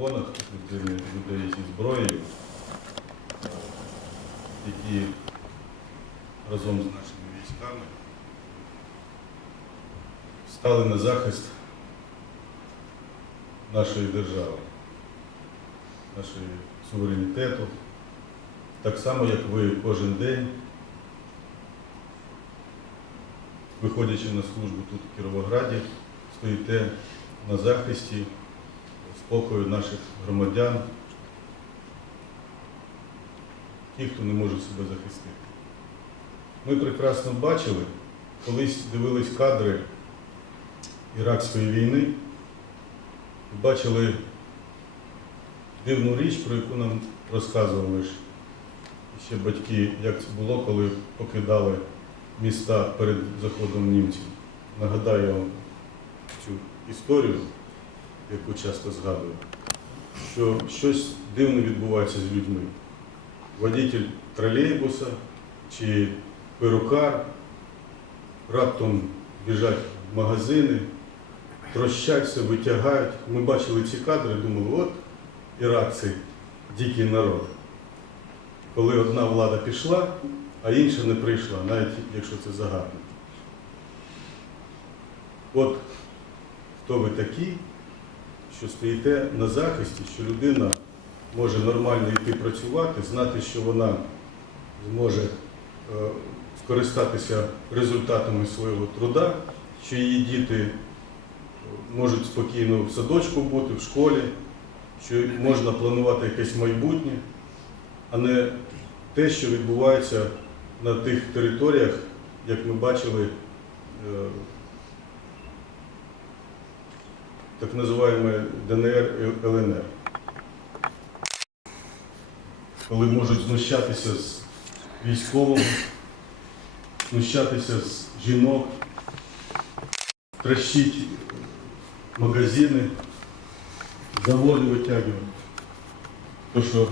погонах, людей, людей зі зброєю, е, які разом з нашими військами стали на захист нашої держави, нашої суверенітету. Так само, як ви кожен день, виходячи на службу тут в Кіровограді, стоїте на захисті спокою наших громадян, ті, хто не може себе захистити. Ми прекрасно бачили, колись дивились кадри Іракської війни, бачили дивну річ, про яку нам розказували ще батьки, як це було, коли покидали міста перед заходом німців. Нагадаю вам цю історію, яку часто згадую, що щось дивне відбувається з людьми. Водитель тролейбуса чи перукар раптом біжать в магазини, трощаться, витягають. Ми бачили ці кадри, думали, от іракці, дикий народ. Коли одна влада пішла, а інша не прийшла, навіть якщо це загадно. От хто ви такі, що стоїте на захисті, що людина може нормально йти працювати, знати, що вона зможе е, скористатися результатами свого труда, що її діти е, можуть спокійно в садочку бути, в школі, що можна планувати якесь майбутнє, а не те, що відбувається на тих територіях, як ми бачили, так називаємо ДНР і ЛНР. Коли можуть знущатися з військовим, знущатися з жінок, трощить магазини, заводи витягувати. То, що